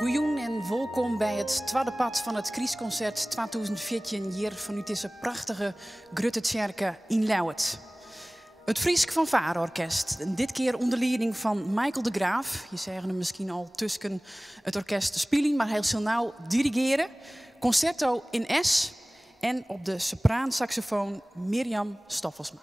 Goejoen en welkom bij het tweede pad van het Kriesconcert 2014 hier vanuit deze prachtige Gruttekerke in Leeuwarden. Het Friesk Fanfare-orkest, dit keer onder leiding van Michael de Graaf. Je zeggen hem misschien al tussen het orkest te spelen, maar hij zal nou dirigeren. Concerto in S en op de sopraansaxofoon Mirjam Stoffelsma.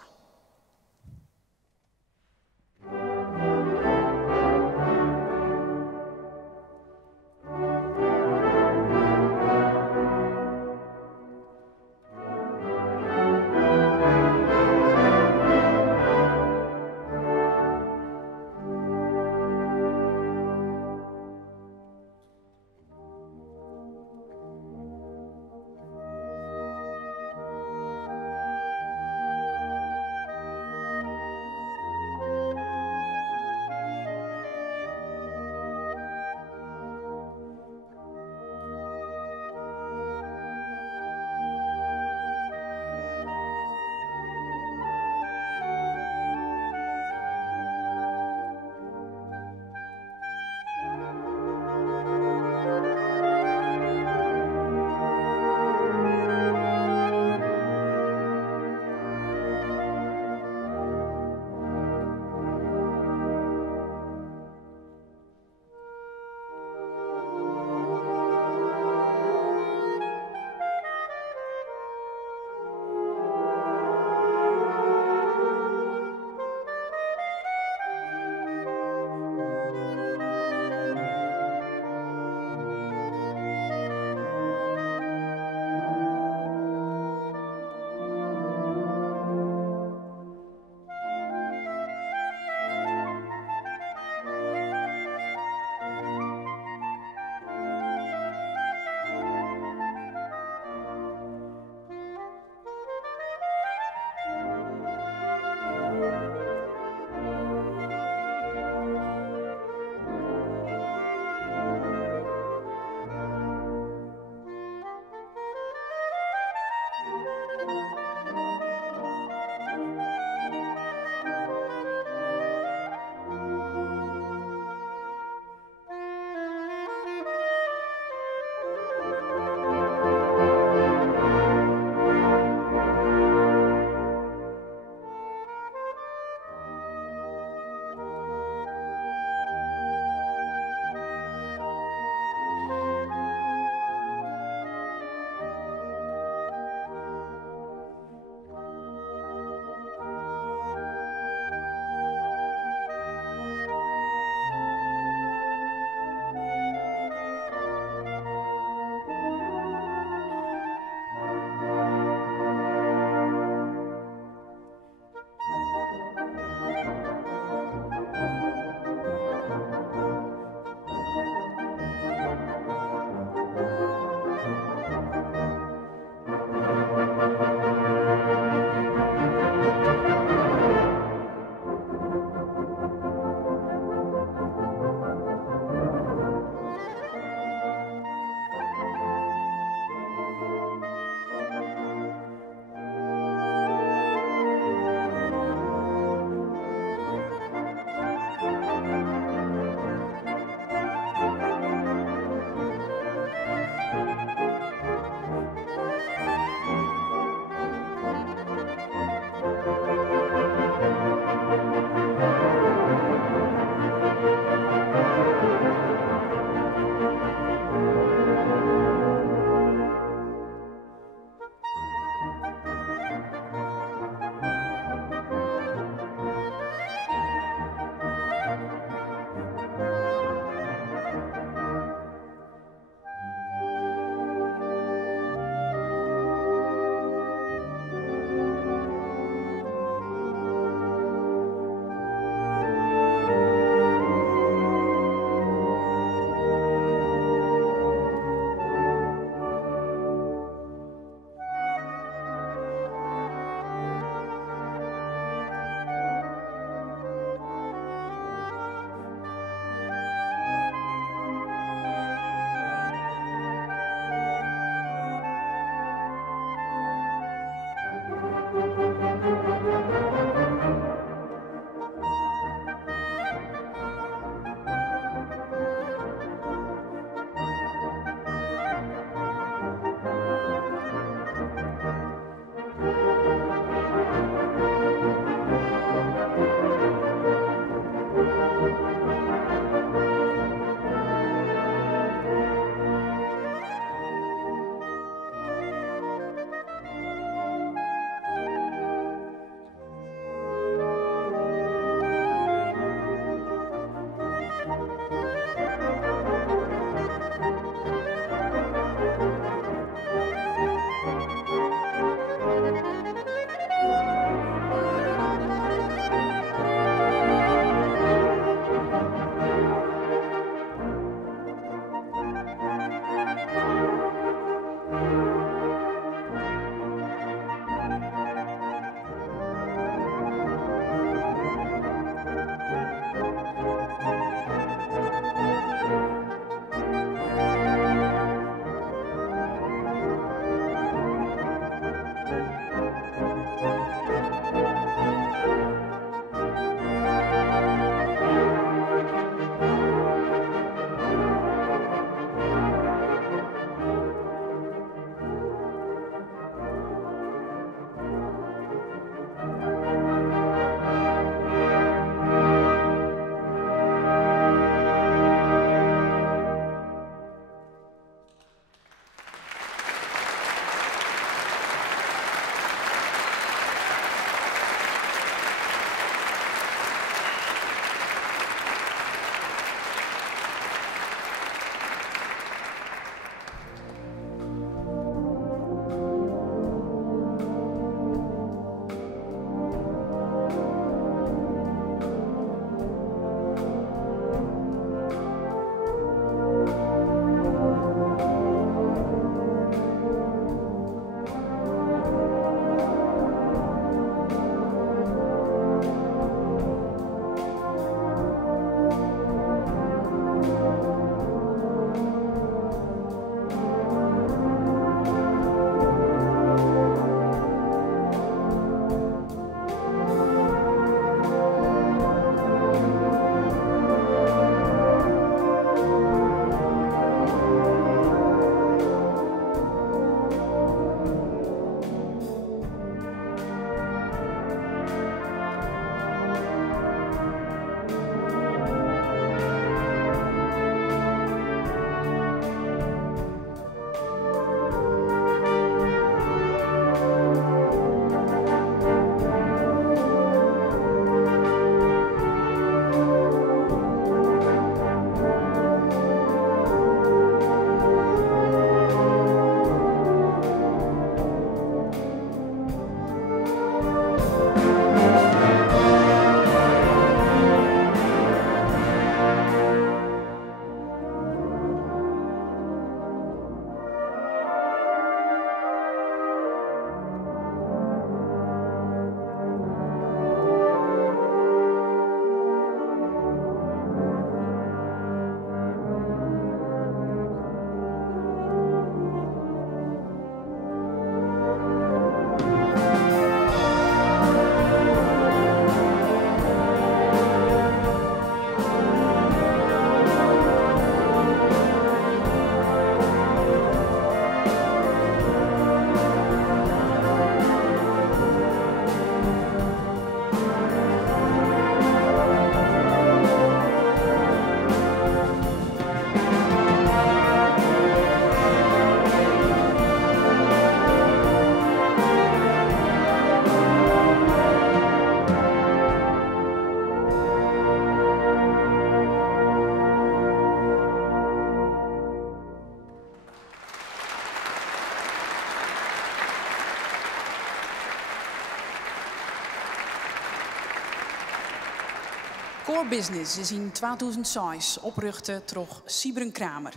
Core Business is in 2006 oprichte door Sybren Kramer.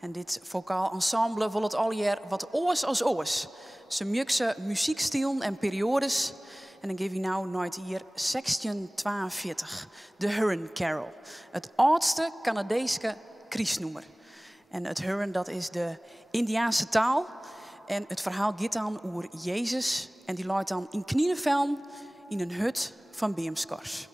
En dit vocaal ensemble wil het al jaar wat oors als oors. Ze mixen muziekstilen en periodes. En dan geef je nou nooit hier 1642, de Huron Carol. Het oudste Canadese kriesnummer. En het Huron, dat is de Indiaanse taal. En het verhaal gaat dan over Jezus. En die luidt dan in Knieneveln in een hut van Beemskors.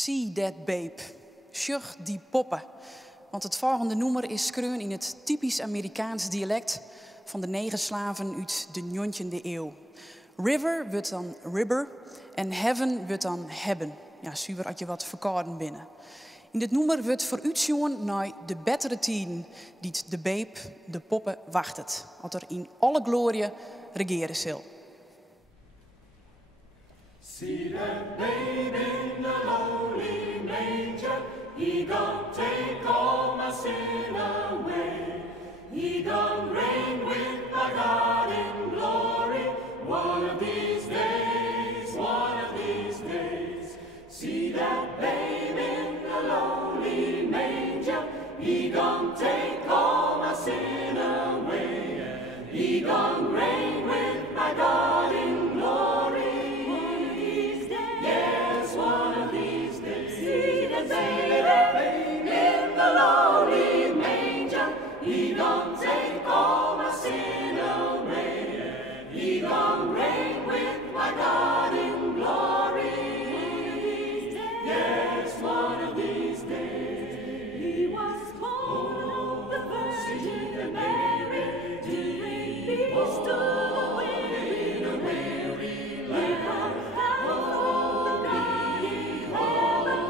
See that babe. Sjuch die poppen. Want het volgende nummer is skreun in het typisch Amerikaans dialect van de negerslaven uit de 19e eeuw. River wordt dan ribber en heaven wordt dan hebben. Ja, zuiver als je wat verkouden binnen. In dit nummer wordt vooruitzien naar de betere tijden die de babe, de poppen, wachtet. Wat er in alle glorie regeren zal. See that babe in the lowly manger, he gon' take all my sin away. He gon' reign with my God in glory, one of these days, one of these days. See that babe in the lowly manger, he gon' take all my sin away. He gon' reign with my God in glory. Yes, one of these days. See the baby in the lowly manger. He gon' take all my sin away. He gon' reign with my God in glory. Yes, one of these days. He was born of the Virgin Mary to bring peace to the weary. He comes out from the dying heaven.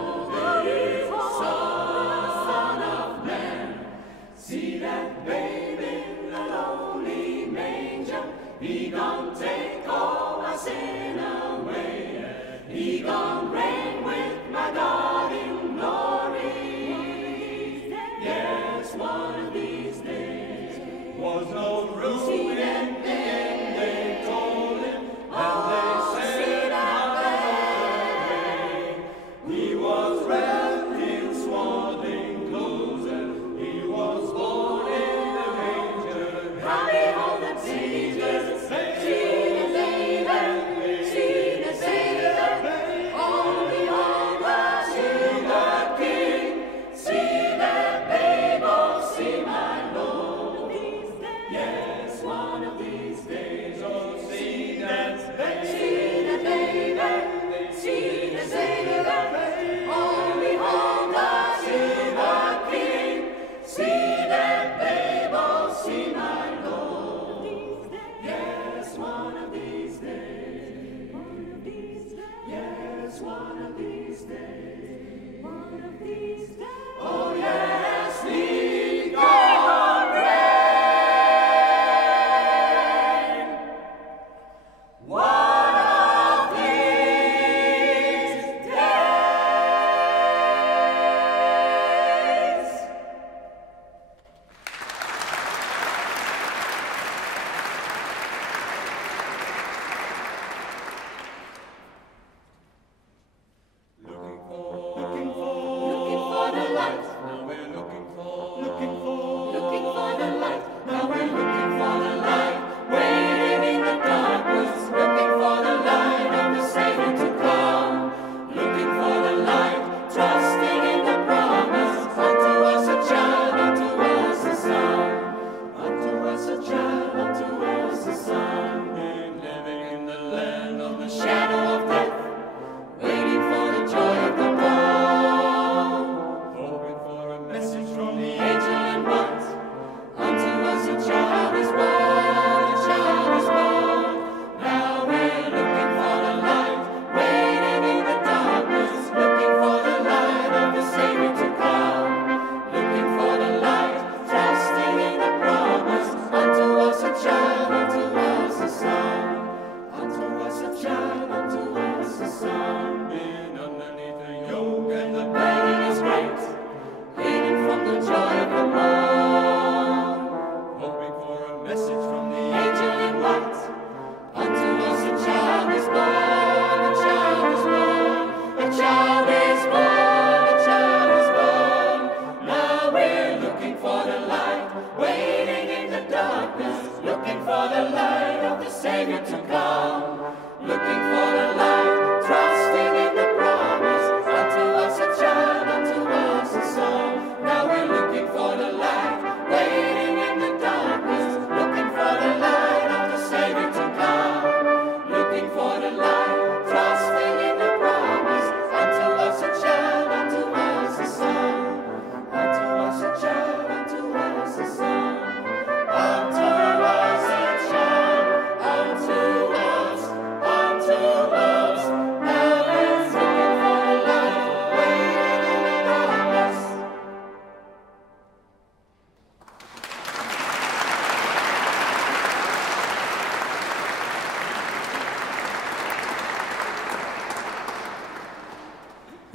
He is Son of Man. See that babe in the lowly manger. He gon' take all my sin away. He gon' reign with my God in glory. Yes, one of these days. Was no room in the end, they told him, and they said he was wrapped in swaddling clothes, and he was born in the manger. How behold the Jesus, see the baby, see the baby. Oh, behold the King, see the babe, oh, see my Lord. Yes, one of these days, oh, see that baby, see the baby, see the baby. Oh, behold the King, see that babe, oh, see my Lord. Yes, one of these days, yes, one of these days, one of these days. Oh, yes, he gon' reign. One of these days. Looking for the light. Now we're looking for the light. Now we're looking for the light. Waiting in the darkness, looking for the light of the Savior to come. Looking for the light, trusting in the promise. Unto us a child, unto us a son. Unto us a child, unto us a son. Living in the land of the shadow of death, waiting for the joy of the dawn. Hoping for a message from the angel in white. Unto us a child is born, a child is born. Now we're looking for the light, waiting in the darkness, looking for the light of the Savior to come. Looking for the light, trusting in the promise. Unto us a child, unto us a son. Unto us a child, unto us a son. Been underneath the yoke and the burden is great, hidden from the joy of the morn. Hoping for a message from the angel in white. Unto us a child is born, a child is born, a child is born, a child is born. Now we're looking for the light, waiting in the darkness, looking for the light of the Savior to come. Looking for the light, trusting in the promise. Unto us a child, unto us a son. Now we're looking for the light, waiting in the darkness, looking for the light of the Savior to come. Looking for the light, trusting in the promise. Unto us a child.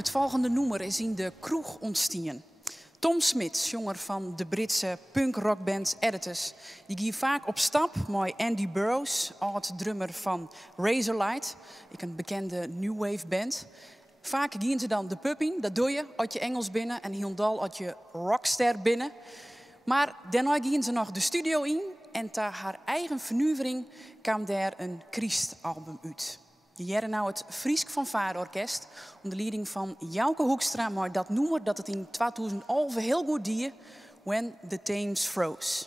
Het volgende nummer is in de kroeg ontstaan. Tom Smith, zanger van de Britse punk-rockband Editors, die ging vaak op stap met Andy Burroughs, oud-drummer van Razorlight, een bekende new wave band. Vaak gingen ze dan de pub in, dat doe je als je Engels binnen en Hildal als je rockster binnen. Maar daarna gingen ze nog de studio in en ter haar eigen vernieuwing kwam daar een Christ-album uit. Je jaren nou het Friesk Fanfare-orkest onder leiding van Jouke Hoekstra, maar dat nummer dat het in 2011 heel goed deed, When the Thames Froze.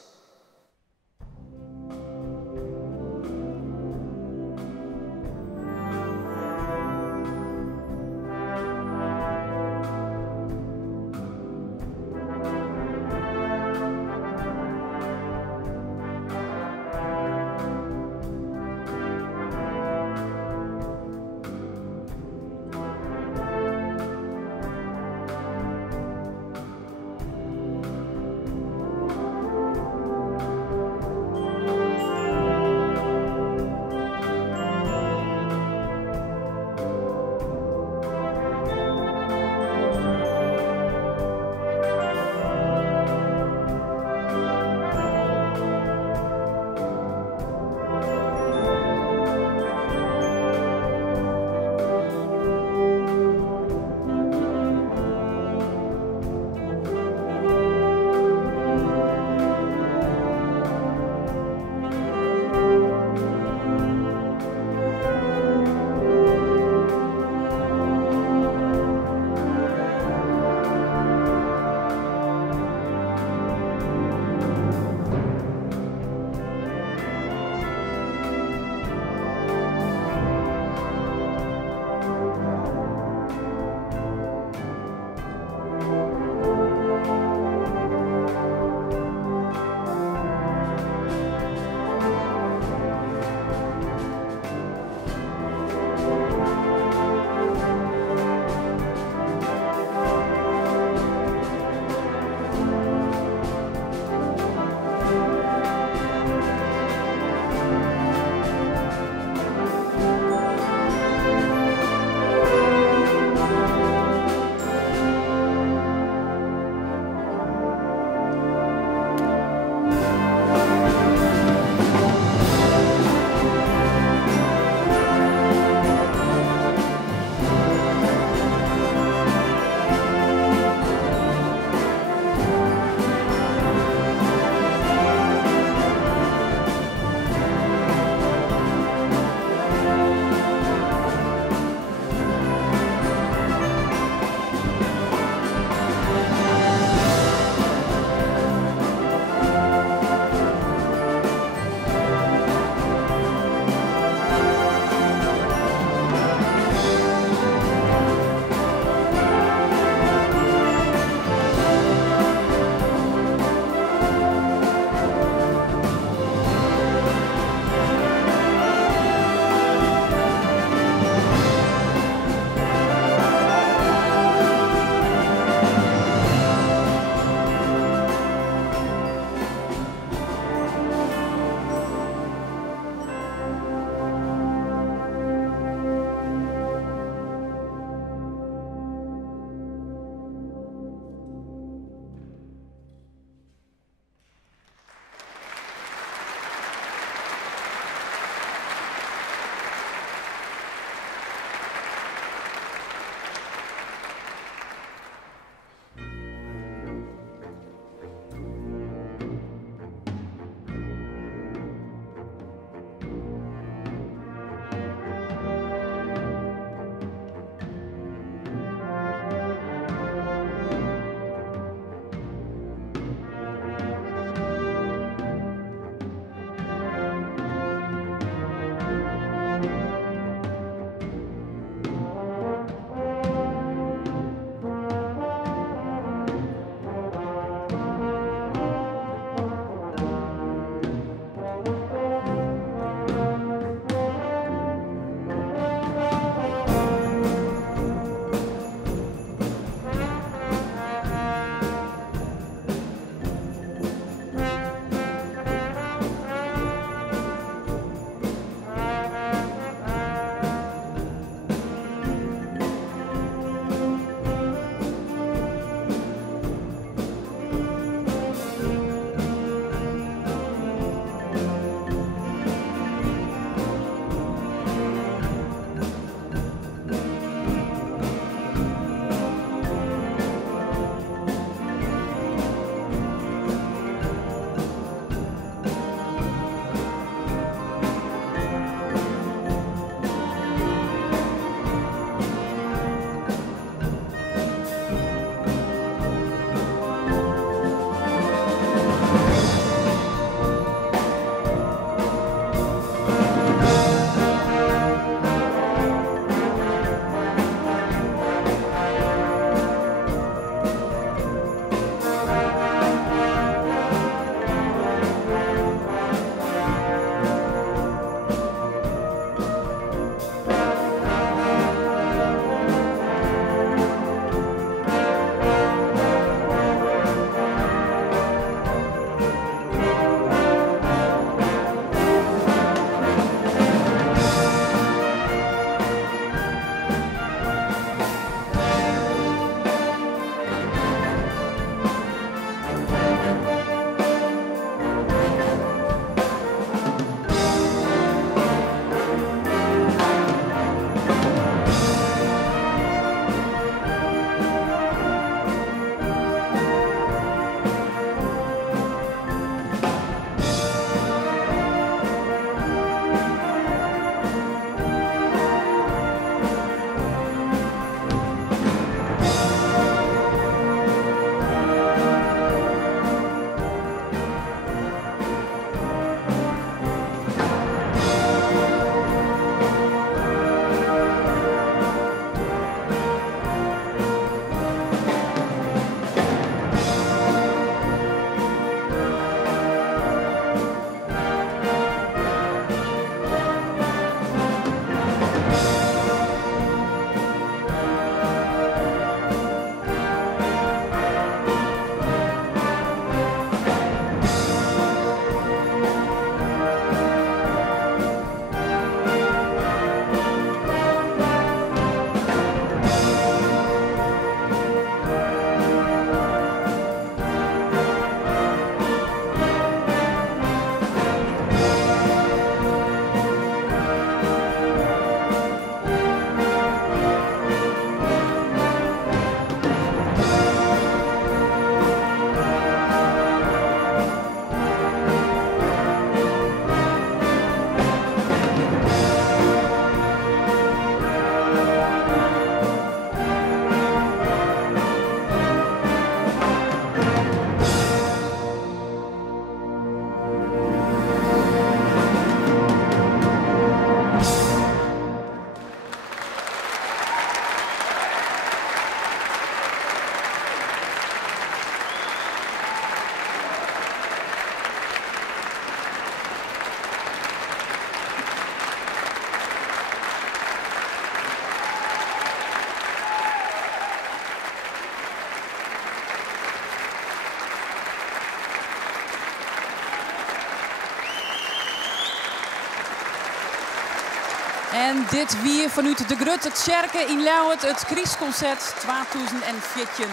En dit weer vanuit de Grutte Tjerke in Leeuwarden, het Kriesconcert 2014.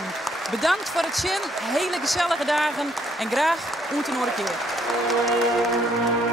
Bedankt voor het zien, hele gezellige dagen en graag ontmoeten we een keer.